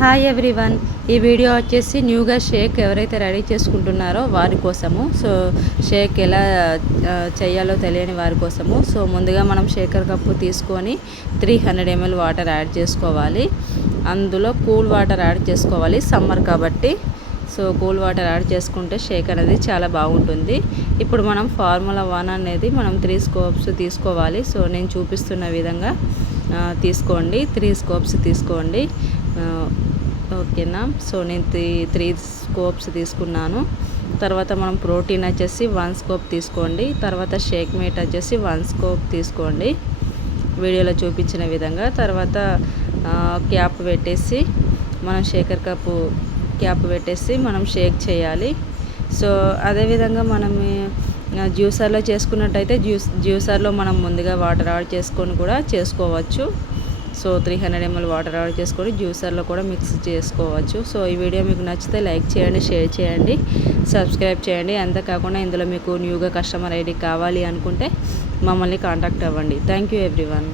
Hi everyone, ఈ video వచ్చేసి న్యూగా షేక్ ఎవరైతే రెడీ చేసుకుంటున్నారో వారి కోసము. సో షేక్ ఎలా చేయాలో తెలియని వారి కోసము. సో ముందుగా మనం షేకర్ కప్పు తీసుకొని 300 ml వాటర్ యాడ్ చేసుకోవాలి. అందులో కూల్ వాటర్ యాడ్ చేసుకోవాలి, సమ్మర్ కాబట్టి. సో కూల్ వాటర్ యాడ్ చేసుకుంటే షేక్ అనేది చాలా బాగుంటుంది. ఇప్పుడు మనం ఫార్ములా 1 అనేది మనం 3 స్కూప్స్ తీసుకోవాలి. సో నేను చూపిస్తున్న విధంగా తీసుకోండి, 3 స్కూప్స్ తీసుకోండి, ఓకేనా. సో నేను 3 స్కూప్స్ తీసుకున్నాను. తర్వాత మనం ప్రోటీన్ వచ్చేసి 1 స్కూప్ తీసుకోండి. తర్వాత షేక్ మేట్ వచ్చేసి 1 స్కూప్ తీసుకోండి, వీడియోలో చూపించిన విధంగా. తర్వాత క్యాప్ పెట్టేసి మనం షేకర్ కప్పు క్యాప్ పెట్టేసి మనం షేక్ చేయాలి. సో అదేవిధంగా మనం జ్యూసర్లో చేసుకున్నట్టయితే జ్యూసర్లో మనం ముందుగా వాటర్ యాడ్ చేసుకొని కూడా చేసుకోవచ్చు. సో 300 ml వాటర్ యాడ్ చేసుకొని జ్యూసర్లో కూడా మిక్స్ చేసుకోవచ్చు. సో ఈ వీడియో మీకు నచ్చితే లైక్ చేయండి, షేర్ చేయండి, సబ్స్క్రైబ్ చేయండి. అంతేకాకుండా ఇందులో మీకు న్యూగా కస్టమర్ ఐడి కావాలి అనుకుంటే మమ్మల్ని కాంటాక్ట్ అవ్వండి. Thank you everyone.